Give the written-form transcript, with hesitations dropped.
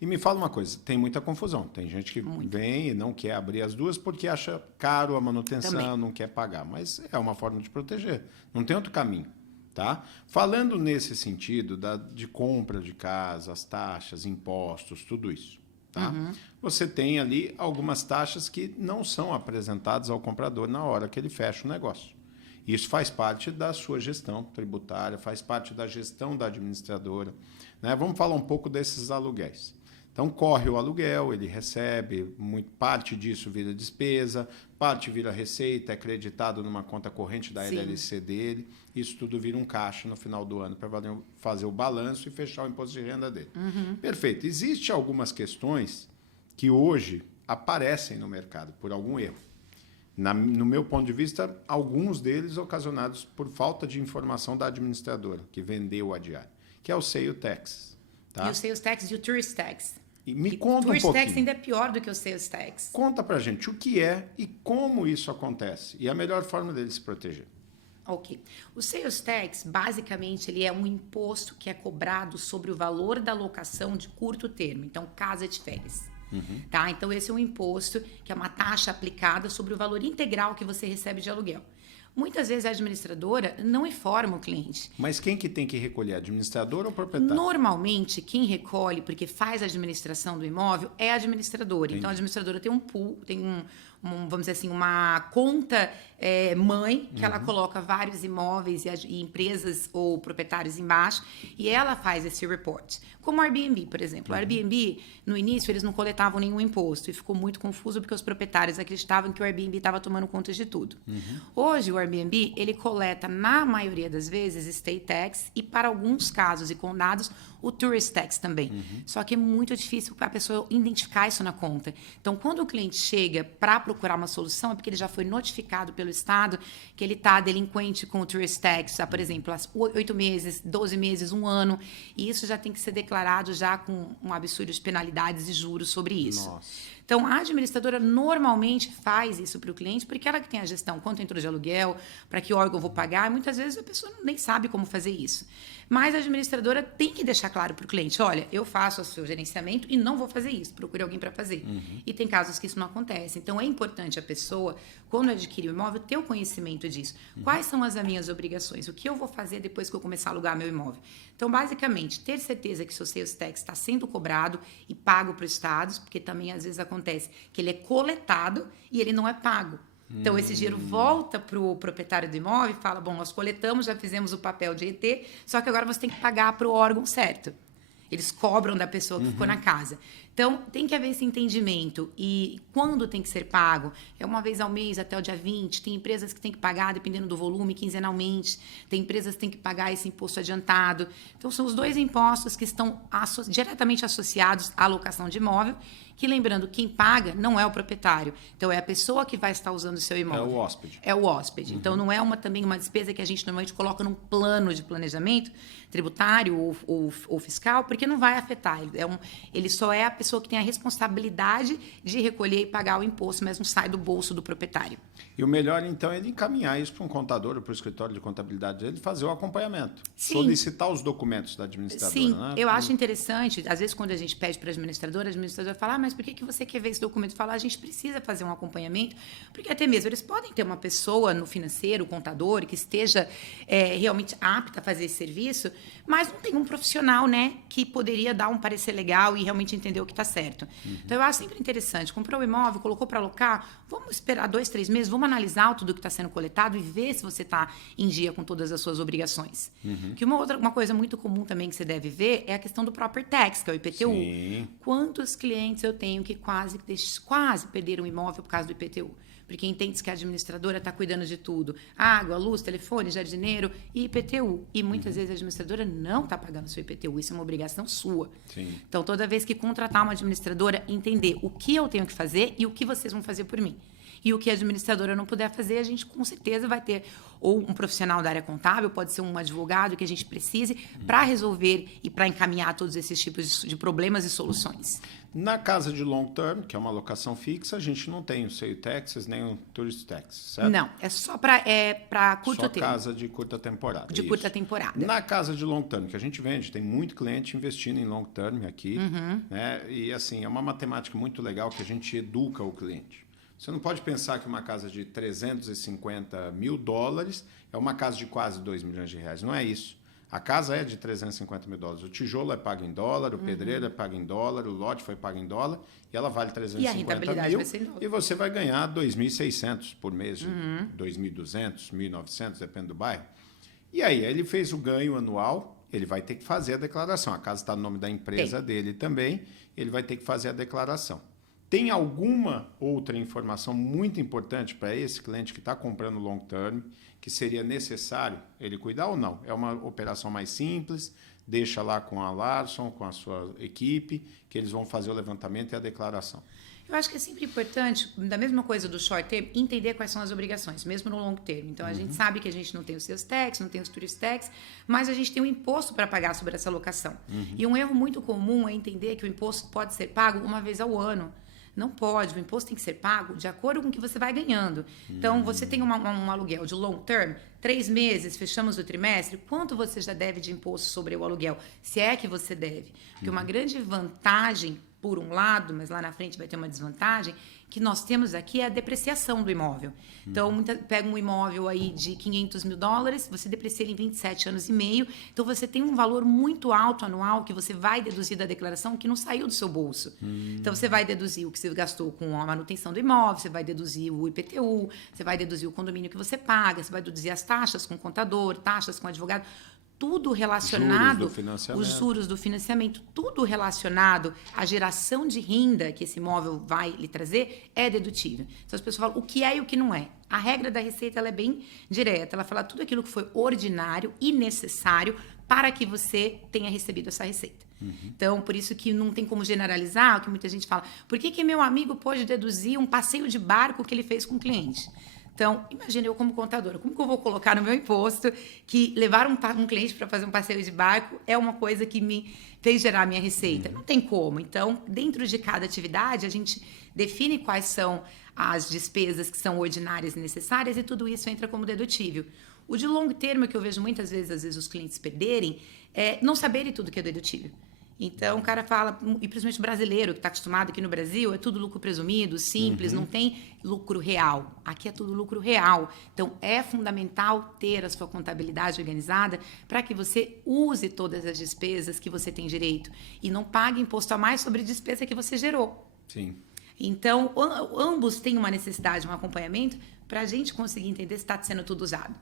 E me fala uma coisa, tem muita confusão. Tem gente que vem e não quer abrir as duas porque acha caro a manutenção, Também. não quer pagar. Mas é uma forma de proteger. Não tem outro caminho. Tá? Falando nesse sentido de compra de casa, as taxas, impostos, tudo isso. Tá? Você tem ali algumas taxas que não são apresentadas ao comprador na hora que ele fecha o negócio. Isso faz parte da sua gestão tributária, faz parte da gestão da administradora. Né? Vamos falar um pouco desses aluguéis. Então, corre o aluguel, ele recebe, parte disso vira despesa, parte vira receita, é creditado numa conta corrente da LLC dele. Isso tudo vira um caixa no final do ano para fazer o balanço e fechar o imposto de renda dele. Perfeito. Existem algumas questões que hoje aparecem no mercado por algum erro. No meu ponto de vista, alguns deles ocasionados por falta de informação da administradora que vendeu a diária, que é o sales tax. Tá? E o sales tax e o tourist tax. E me E conta um tourist pouquinho. tax ainda é pior do que o sales tax. Conta pra gente o que é e como isso acontece e a melhor forma dele se proteger. Ok. O sales tax, basicamente, ele é um imposto que é cobrado sobre o valor da locação de curto termo. Então, casa de férias. Tá? Então, esse é um imposto que é uma taxa aplicada sobre o valor integral que você recebe de aluguel. Muitas vezes a administradora não informa o cliente. Mas quem que tem que recolher, administrador ou proprietário? Normalmente, quem recolhe, porque faz a administração do imóvel, é a administradora. Entendi. Então, a administradora tem um pool, tem vamos dizer assim, uma conta mãe, que ela coloca vários imóveis e empresas ou proprietários embaixo, e ela faz esse report. Como o Airbnb, por exemplo. O Airbnb, no início, eles não coletavam nenhum imposto, e ficou muito confuso porque os proprietários acreditavam que o Airbnb estava tomando conta de tudo. Hoje, o Airbnb, ele coleta, na maioria das vezes, state tax, e para alguns casos e condados, o tourist tax também. Só que é muito difícil para a pessoa identificar isso na conta. Então, quando o cliente chega para procurar uma solução, é porque ele já foi notificado pelo Estado que ele está delinquente com o tourist tax, por exemplo, 8 meses, 12 meses, 1 ano, e isso já tem que ser declarado já com um absurdo de penalidades e juros sobre isso. Nossa. Então, a administradora normalmente faz isso para o cliente, porque ela que tem a gestão, quanto entrou de aluguel, para que órgão eu vou pagar, e muitas vezes a pessoa nem sabe como fazer isso. Mas a administradora tem que deixar claro para o cliente, olha, eu faço o seu gerenciamento e não vou fazer isso, procure alguém para fazer. E tem casos que isso não acontece. Então, é importante a pessoa, quando adquirir o imóvel, ter o conhecimento disso. Quais são as minhas obrigações? O que eu vou fazer depois que eu começar a alugar meu imóvel? Então, basicamente, ter certeza que seu sales tax está sendo cobrado e pago para os estados, porque também às vezes acontece que ele é coletado e ele não é pago. Então, esse dinheiro volta para o proprietário do imóvel e fala, bom, nós coletamos, já fizemos o papel de ET, só que agora você tem que pagar para o órgão certo. Eles cobram da pessoa que ficou na casa. Então, tem que haver esse entendimento. E quando tem que ser pago? É uma vez ao mês, até o dia 20. Tem empresas que têm que pagar, dependendo do volume, quinzenalmente. Tem empresas que têm que pagar esse imposto adiantado. Então, são os dois impostos que estão diretamente associados à locação de imóvel, que, lembrando, quem paga não é o proprietário. Então, é a pessoa que vai estar usando o seu imóvel. É o hóspede. É o hóspede. Então, não é também uma despesa que a gente normalmente coloca num plano de planejamento tributário ou fiscal, porque não vai afetar. Ele só é a pessoa que tem a responsabilidade de recolher e pagar o imposto, mas não sai do bolso do proprietário. E o melhor, então, é ele encaminhar isso para um contador ou para o escritório de contabilidade dele fazer o acompanhamento. Sim. Solicitar os documentos da administradora. Sim, né? eu acho interessante. Às vezes, quando a gente pede para a administradora fala, mas por que você quer ver esse documento? Fala, a gente precisa fazer um acompanhamento, porque até mesmo eles podem ter uma pessoa no financeiro, o contador, que esteja realmente apta a fazer esse serviço, mas não tem um profissional, né, que poderia dar um parecer legal e realmente entender o que está certo. Então, eu acho sempre interessante. Comprou o imóvel, colocou para alocar, vamos esperar 2, 3 meses, vamos analisar tudo que está sendo coletado e ver se você está em dia com todas as suas obrigações. Que uma coisa muito comum também que você deve ver é a questão do property tax, que é o IPTU. Sim. Quantos clientes eu tenho que quase perderam o imóvel por causa do IPTU? Porque entende que a administradora está cuidando de tudo. Água, luz, telefone, jardineiro e IPTU. E muitas vezes a administradora não está pagando o seu IPTU. Isso é uma obrigação sua. Sim. Então, toda vez que contratar uma administradora, entender o que eu tenho que fazer e o que vocês vão fazer por mim. E o que a administradora não puder fazer, a gente com certeza vai ter ou um profissional da área contábil, pode ser um advogado que a gente precise para resolver e para encaminhar todos esses tipos de problemas e soluções. Na casa de long term, que é uma locação fixa, a gente não tem o sale taxes nem o tourist tax, certo? Não, é só para curto Só tempo. casa de curta temporada. De isso. curta temporada. Na casa de long term, que a gente vende, tem muito cliente investindo em long term aqui, né? E assim, é uma matemática muito legal que a gente educa o cliente. Você não pode pensar que uma casa de 350 mil dólares é uma casa de quase 2 milhões de reais. Não é isso. A casa é de 350 mil dólares. O tijolo é pago em dólar, o pedreiro é pago em dólar, o lote foi pago em dólar e ela vale 350 mil. Vai ser em dólar. E você vai ganhar 2.600 por mês, 2.200, 1.900, depende do bairro. E aí, ele fez o ganho anual, ele vai ter que fazer a declaração. A casa está no nome da empresa dele também, ele vai ter que fazer a declaração. Tem alguma outra informação muito importante para esse cliente que está comprando long term, que seria necessário ele cuidar ou não? É uma operação mais simples, deixa lá com a Larson, com a sua equipe, que eles vão fazer o levantamento e a declaração. Eu acho que é sempre importante, da mesma coisa do short term, entender quais são as obrigações, mesmo no long term. Então, a gente sabe que a gente não tem os seus tax, não tem os tourist tax, mas a gente tem um imposto para pagar sobre essa locação. E um erro muito comum é entender que o imposto pode ser pago uma vez ao ano. Não pode, o imposto tem que ser pago de acordo com o que você vai ganhando. Então, você tem um aluguel de long term, 3 meses, fechamos o trimestre, quanto você já deve de imposto sobre o aluguel? Se é que você deve. Porque uma grande vantagem, por um lado, mas lá na frente vai ter uma desvantagem, que nós temos aqui é a depreciação do imóvel. Então, pega um imóvel aí de 500 mil dólares, você deprecia ele em 27 anos e meio, então você tem um valor muito alto anual que você vai deduzir da declaração que não saiu do seu bolso. Então, você vai deduzir o que você gastou com a manutenção do imóvel, você vai deduzir o IPTU, você vai deduzir o condomínio que você paga, você vai deduzir as taxas com o contador, taxas com o advogado, tudo relacionado, os juros do financiamento, tudo relacionado à geração de renda que esse imóvel vai lhe trazer é dedutível. Então as pessoas falam o que é e o que não é. A regra da Receita ela é bem direta, ela fala tudo aquilo que foi ordinário e necessário para que você tenha recebido essa receita. Então, por isso que não tem como generalizar, o que muita gente fala, por que meu amigo pode deduzir um passeio de barco que ele fez com o cliente? Então, imagine eu como contadora, como que eu vou colocar no meu imposto que levar um cliente para fazer um passeio de barco é uma coisa que me fez gerar a minha receita? Não tem como. Então, dentro de cada atividade, a gente define quais são as despesas que são ordinárias e necessárias e tudo isso entra como dedutível. O de longo termo, que eu vejo muitas vezes, às vezes, os clientes perderem, é não saberem tudo que é dedutível. Então, o cara fala, e principalmente o brasileiro, que está acostumado aqui no Brasil, é tudo lucro presumido, simples, não tem lucro real. Aqui é tudo lucro real. Então, é fundamental ter a sua contabilidade organizada para que você use todas as despesas que você tem direito e não pague imposto a mais sobre despesa que você gerou. Sim. Então, ambos têm uma necessidade, um acompanhamento, para a gente conseguir entender se está sendo tudo usado.